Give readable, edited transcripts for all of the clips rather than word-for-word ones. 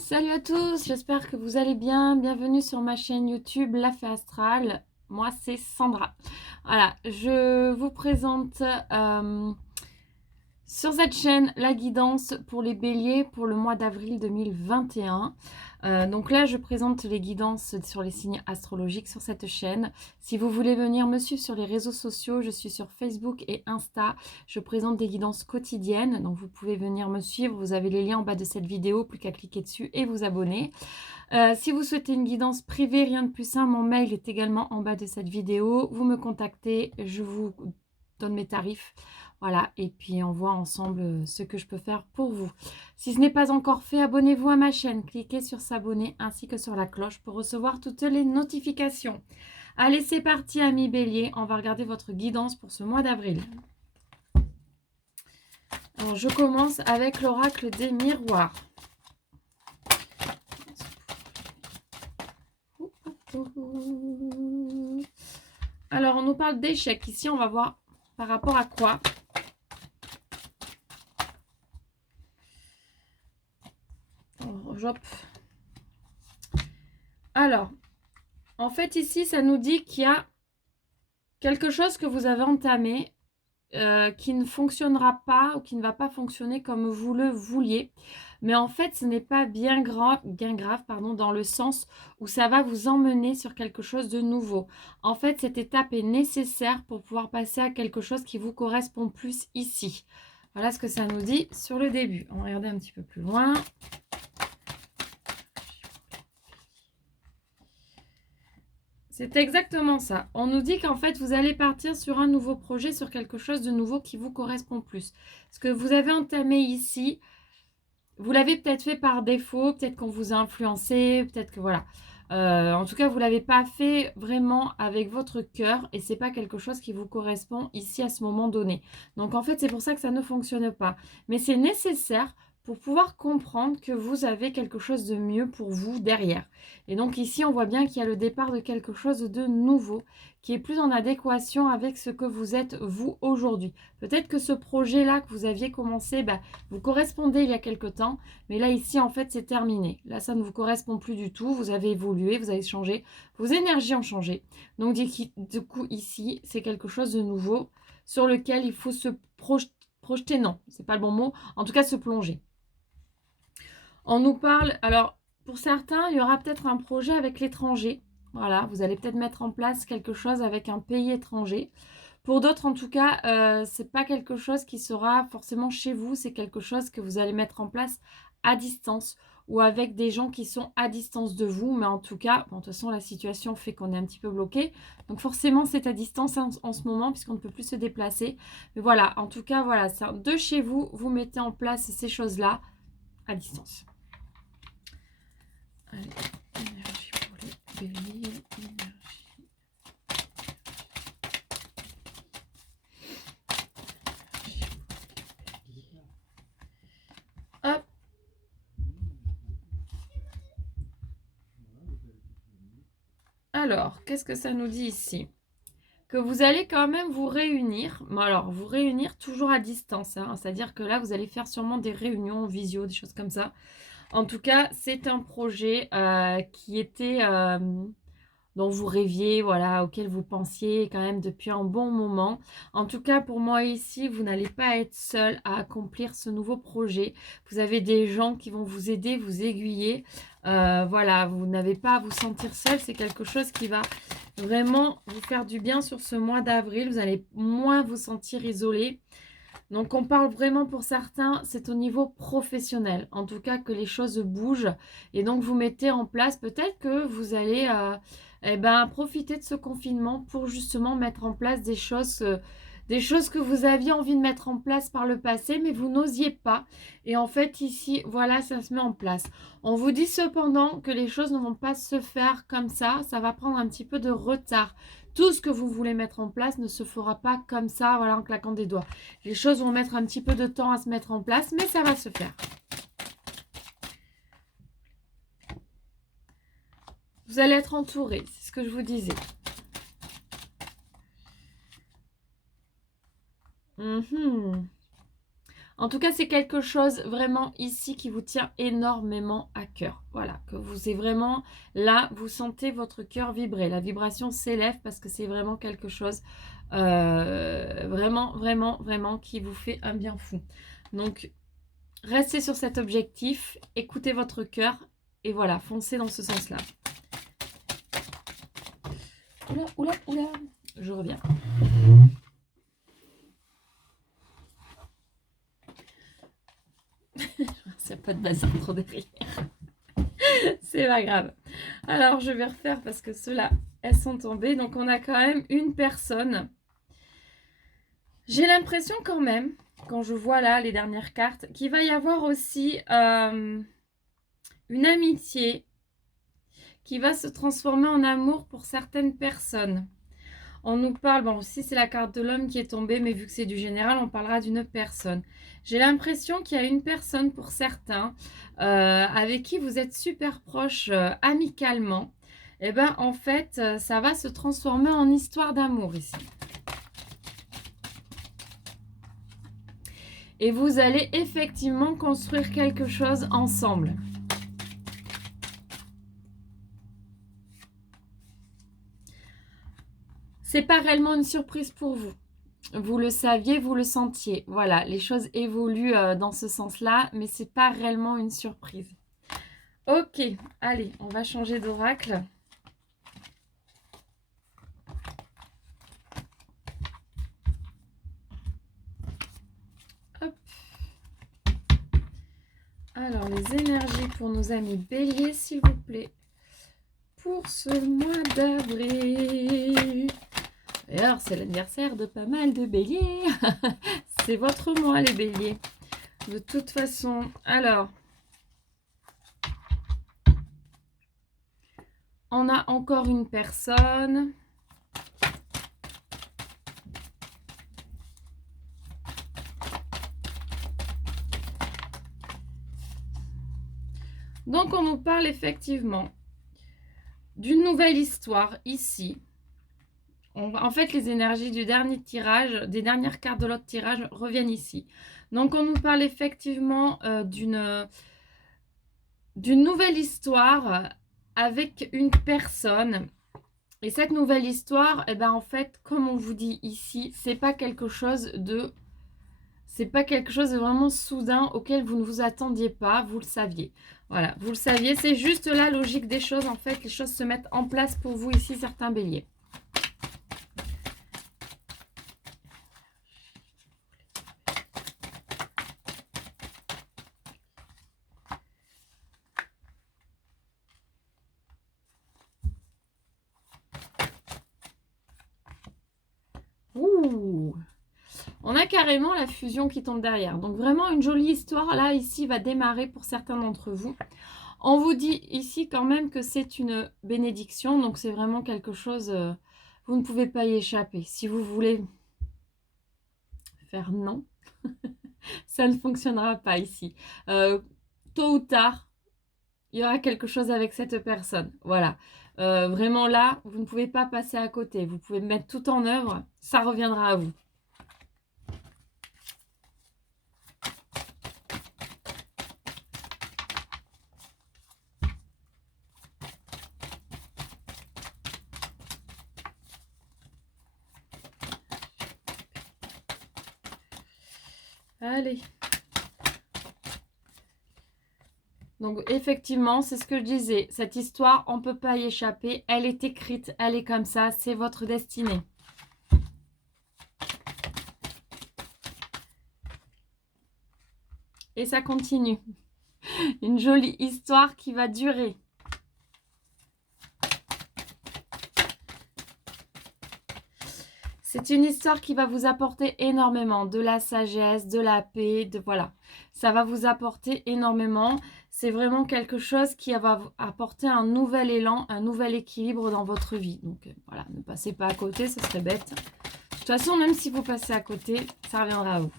Salut à tous, j'espère que vous allez bien. Bienvenue sur ma chaîne YouTube La Fée Astrale. Moi, c'est Sandra. Voilà, je vous présente sur cette chaîne la guidance pour les béliers pour le mois d'avril 2021. Donc là, je présente les guidances sur les signes astrologiques sur cette chaîne. Si vous voulez venir me suivre sur les réseaux sociaux, je suis sur Facebook et Insta. Je présente des guidances quotidiennes, donc vous pouvez venir me suivre. Vous avez les liens en bas de cette vidéo, plus qu'à cliquer dessus et vous abonner. Si vous souhaitez une guidance privée, rien de plus simple, mon mail est également en bas de cette vidéo. Vous me contactez, je vous donne mes tarifs. Voilà, et puis on voit ensemble ce que je peux faire pour vous. Si ce n'est pas encore fait, abonnez-vous à ma chaîne. Cliquez sur s'abonner ainsi que sur la cloche pour recevoir toutes les notifications. Allez, c'est parti, amis béliers. On va regarder votre guidance pour ce mois d'avril. Alors, je commence avec l'oracle des miroirs. Alors, on nous parle d'échecs. Ici, on va voir par rapport à quoi. Alors, en fait, ici, ça nous dit qu'il y a quelque chose que vous avez entamé qui ne fonctionnera pas ou qui ne va pas fonctionner comme vous le vouliez. Mais en fait, ce n'est pas bien grave, dans le sens où ça va vous emmener sur quelque chose de nouveau. En fait, cette étape est nécessaire pour pouvoir passer à quelque chose qui vous correspond plus ici. Voilà ce que ça nous dit sur le début. On va regarder un petit peu plus loin. C'est exactement ça. On nous dit qu'en fait, vous allez partir sur un nouveau projet, sur quelque chose de nouveau qui vous correspond plus. Ce que vous avez entamé ici, vous l'avez peut-être fait par défaut, peut-être qu'on vous a influencé, peut-être que voilà. En tout cas, vous ne l'avez pas fait vraiment avec votre cœur et c'est pas quelque chose qui vous correspond ici à ce moment donné. Donc en fait, c'est pour ça que ça ne fonctionne pas. Mais c'est nécessaire pour pouvoir comprendre que vous avez quelque chose de mieux pour vous derrière. Et donc ici, on voit bien qu'il y a le départ de quelque chose de nouveau qui est plus en adéquation avec ce que vous êtes vous aujourd'hui. Peut-être que ce projet-là que vous aviez commencé, vous correspondez il y a quelque temps, mais là ici en fait c'est terminé. Là ça ne vous correspond plus du tout, vous avez évolué, vous avez changé, vos énergies ont changé. Donc du coup ici c'est quelque chose de nouveau sur lequel il faut se projeter, non, c'est pas le bon mot, en tout cas se plonger. On nous parle, alors pour certains il y aura peut-être un projet avec l'étranger. Voilà, vous allez peut-être mettre en place quelque chose avec un pays étranger. Pour d'autres, en tout cas, c'est pas quelque chose qui sera forcément chez vous, c'est quelque chose que vous allez mettre en place à distance ou avec des gens qui sont à distance de vous. Mais en tout cas, bon, de toute façon, la situation fait qu'on est un petit peu bloqué. Donc forcément, c'est à distance en ce moment puisqu'on ne peut plus se déplacer. Mais voilà, en tout cas, voilà, de chez vous, vous mettez en place ces choses-là à distance. Allez, énergie pour les béliers, énergie. Hop. Alors, qu'est-ce que ça nous dit ici? Que vous allez quand même vous réunir. Bon, alors, vous réunir toujours à distance. Hein, c'est-à-dire que là, vous allez faire sûrement des réunions visio, des choses comme ça. En tout cas, c'est un projet qui était dont vous rêviez, voilà, auquel vous pensiez quand même depuis un bon moment. En tout cas, pour moi ici, vous n'allez pas être seul à accomplir ce nouveau projet. Vous avez des gens qui vont vous aider, vous aiguiller. Voilà, vous n'avez pas à vous sentir seul. C'est quelque chose qui va vraiment vous faire du bien sur ce mois d'avril. Vous allez moins vous sentir isolé. Donc on parle vraiment pour certains, c'est au niveau professionnel. En tout cas que les choses bougent. Et donc vous mettez en place, peut-être que vous allez profiter de ce confinement pour justement mettre en place des choses que vous aviez envie de mettre en place par le passé, mais vous n'osiez pas. Et en fait ici, voilà, ça se met en place. On vous dit cependant que les choses ne vont pas se faire comme ça va prendre un petit peu de retard. Tout ce que vous voulez mettre en place ne se fera pas comme ça, voilà, en claquant des doigts. Les choses vont mettre un petit peu de temps à se mettre en place, mais ça va se faire. Vous allez être entouré, c'est ce que je vous disais. En tout cas, c'est quelque chose vraiment ici qui vous tient énormément à cœur. Voilà, que vous êtes vraiment là, vous sentez votre cœur vibrer. La vibration s'élève parce que c'est vraiment quelque chose vraiment, vraiment, vraiment qui vous fait un bien fou. Donc, restez sur cet objectif, écoutez votre cœur et voilà, foncez dans ce sens-là. Oula, oula, oula, je reviens. Il n'y a pas de bazar trop derrière. C'est pas grave. Alors, je vais refaire parce que ceux-là, elles sont tombées. Donc, on a quand même une personne. J'ai l'impression quand même, quand je vois là les dernières cartes, qu'il va y avoir aussi une amitié qui va se transformer en amour pour certaines personnes. On nous parle, bon, si c'est la carte de l'homme qui est tombée, mais vu que c'est du général, on parlera d'une personne. J'ai l'impression qu'il y a une personne pour certains avec qui vous êtes super proche amicalement. Et bien, en fait, ça va se transformer en histoire d'amour ici. Et vous allez effectivement construire quelque chose ensemble. C'est pas réellement une surprise pour vous. Vous le saviez, vous le sentiez. Voilà, les choses évoluent dans ce sens-là, mais c'est pas réellement une surprise. Ok, allez, on va changer d'oracle. Hop. Alors, les énergies pour nos amis béliers, s'il vous plaît. Pour ce mois d'avril. D'ailleurs, c'est l'anniversaire de pas mal de béliers. C'est votre mois, les béliers. De toute façon, alors... On a encore une personne. Donc, on nous parle effectivement d'une nouvelle histoire ici. En fait, les énergies du dernier tirage, des dernières cartes de l'autre tirage reviennent ici. Donc, on nous parle effectivement d'une nouvelle histoire avec une personne. Et cette nouvelle histoire, eh ben, en fait, comme on vous dit ici, c'est pas quelque chose de... C'est pas quelque chose de vraiment soudain auquel vous ne vous attendiez pas, vous le saviez. Voilà, vous le saviez, c'est juste la logique des choses. En fait, les choses se mettent en place pour vous ici, certains béliers. Ouh! On a carrément la fusion qui tombe derrière. Donc vraiment une jolie histoire là ici va démarrer pour certains d'entre vous. On vous dit ici quand même que c'est une bénédiction. Donc c'est vraiment quelque chose, vous ne pouvez pas y échapper. Si vous voulez faire non, ça ne fonctionnera pas ici. Tôt ou tard, il y aura quelque chose avec cette personne. Voilà. Vraiment là, vous ne pouvez pas passer à côté. Vous pouvez mettre tout en œuvre. Ça reviendra à vous. Allez. Donc effectivement, c'est ce que je disais. Cette histoire, on ne peut pas y échapper. Elle est écrite, elle est comme ça. C'est votre destinée. Et ça continue. Une jolie histoire qui va durer. C'est une histoire qui va vous apporter énormément de la sagesse, de la paix, voilà. Ça va vous apporter énormément. C'est vraiment quelque chose qui va vous apporter un nouvel élan, un nouvel équilibre dans votre vie. Donc voilà, ne passez pas à côté, ce serait bête. De toute façon, même si vous passez à côté, ça reviendra à vous.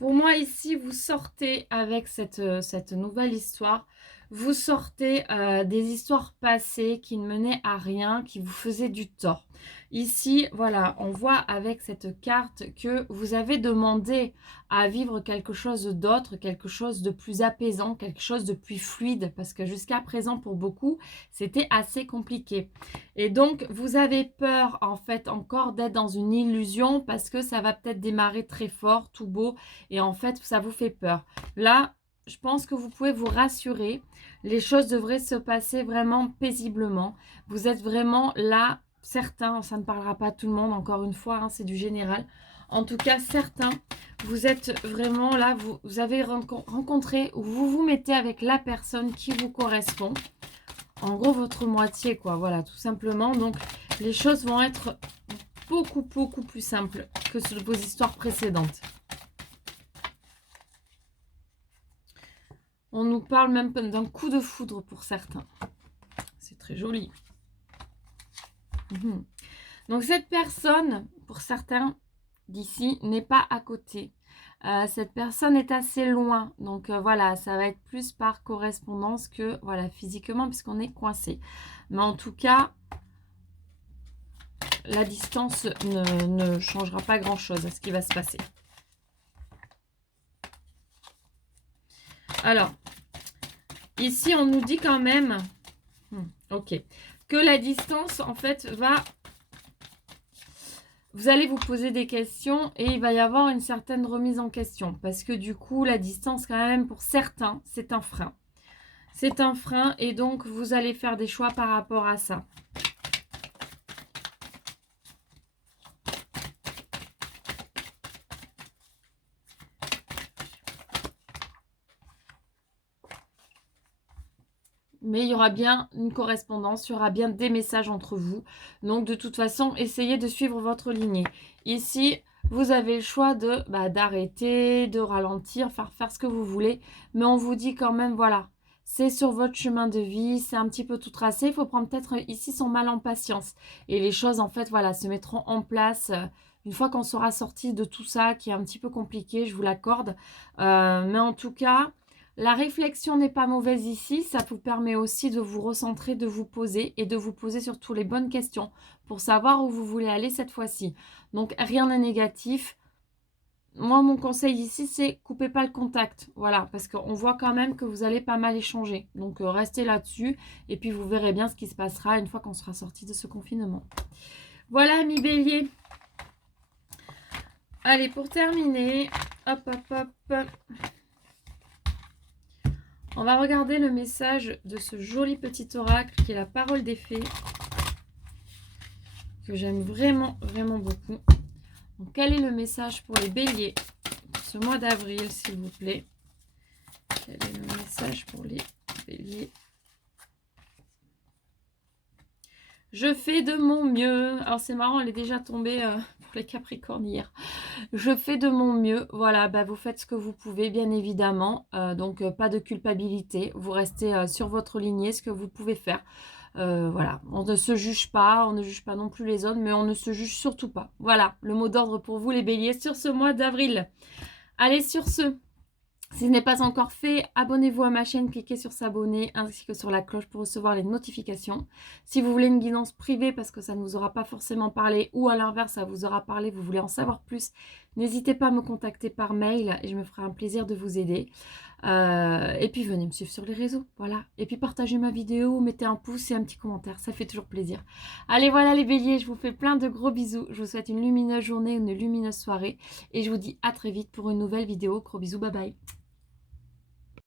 Pour moi, ici, vous sortez avec cette nouvelle histoire. vous sortez des histoires passées qui ne menaient à rien, qui vous faisaient du tort. Ici, voilà, on voit avec cette carte que vous avez demandé à vivre quelque chose d'autre, quelque chose de plus apaisant, quelque chose de plus fluide, parce que jusqu'à présent, pour beaucoup, c'était assez compliqué. Et donc, vous avez peur, en fait, encore d'être dans une illusion, parce que ça va peut-être démarrer très fort, tout beau, et en fait, ça vous fait peur. Là, je pense que vous pouvez vous rassurer. Les choses devraient se passer vraiment paisiblement. Vous êtes vraiment là, certains, ça ne parlera pas à tout le monde, encore une fois, hein, c'est du général. En tout cas, certains, vous êtes vraiment là, vous avez rencontré, ou vous vous mettez avec la personne qui vous correspond. En gros, votre moitié, quoi, voilà, tout simplement. Donc, les choses vont être beaucoup, beaucoup plus simples que vos histoires précédentes. On nous parle même d'un coup de foudre pour certains. C'est très joli. Donc, cette personne, pour certains d'ici, n'est pas à côté. Cette personne est assez loin. Donc, voilà, ça va être plus par correspondance que voilà, physiquement, puisqu'on est coincé. Mais en tout cas, la distance ne changera pas grand-chose à ce qui va se passer. Alors, ici, on nous dit quand même, ok, que la distance, en fait, va... Vous allez vous poser des questions et il va y avoir une certaine remise en question. Parce que du coup, la distance, quand même, pour certains, c'est un frein. C'est un frein et donc, vous allez faire des choix par rapport à ça. Mais il y aura bien une correspondance, il y aura bien des messages entre vous. Donc, de toute façon, essayez de suivre votre lignée. Ici, vous avez le choix d'arrêter, de ralentir, faire ce que vous voulez. Mais on vous dit quand même, voilà, c'est sur votre chemin de vie, c'est un petit peu tout tracé. Il faut prendre peut-être ici son mal en patience. Et les choses, en fait, voilà, se mettront en place une fois qu'on sera sorti de tout ça, qui est un petit peu compliqué, je vous l'accorde. Mais en tout cas... La réflexion n'est pas mauvaise ici, ça vous permet aussi de vous recentrer, de vous poser et de vous poser surtout les bonnes questions pour savoir où vous voulez aller cette fois-ci. Donc rien n'est négatif. Moi, mon conseil ici, c'est coupez pas le contact. Voilà, parce qu'on voit quand même que vous allez pas mal échanger. Donc restez là-dessus et puis vous verrez bien ce qui se passera une fois qu'on sera sorti de ce confinement. Voilà, amis bélier. Allez, pour terminer, hop, hop, hop. On va regarder le message de ce joli petit oracle qui est la parole des fées, que j'aime vraiment, vraiment beaucoup. Donc, quel est le message pour les béliers pour ce mois d'avril, s'il vous plaît? Quel est le message pour les béliers? Je fais de mon mieux. Alors, c'est marrant, elle est déjà tombée pour les capricornes hier. Je fais de mon mieux. Voilà, vous faites ce que vous pouvez, bien évidemment. Donc, pas de culpabilité. Vous restez sur votre lignée, ce que vous pouvez faire. Voilà, on ne se juge pas, on ne juge pas non plus les autres, mais on ne se juge surtout pas. Voilà, le mot d'ordre pour vous, les béliers, sur ce mois d'avril. Allez, sur ce... Si ce n'est pas encore fait, abonnez-vous à ma chaîne, cliquez sur s'abonner ainsi que sur la cloche pour recevoir les notifications. Si vous voulez une guidance privée parce que ça ne vous aura pas forcément parlé ou à l'inverse ça vous aura parlé, vous voulez en savoir plus, n'hésitez pas à me contacter par mail et je me ferai un plaisir de vous aider. Et puis venez me suivre sur les réseaux, voilà. Et puis partagez ma vidéo, mettez un pouce et un petit commentaire, ça fait toujours plaisir. Allez voilà les béliers, je vous fais plein de gros bisous. Je vous souhaite une lumineuse journée, une lumineuse soirée et je vous dis à très vite pour une nouvelle vidéo. Gros bisous, bye bye.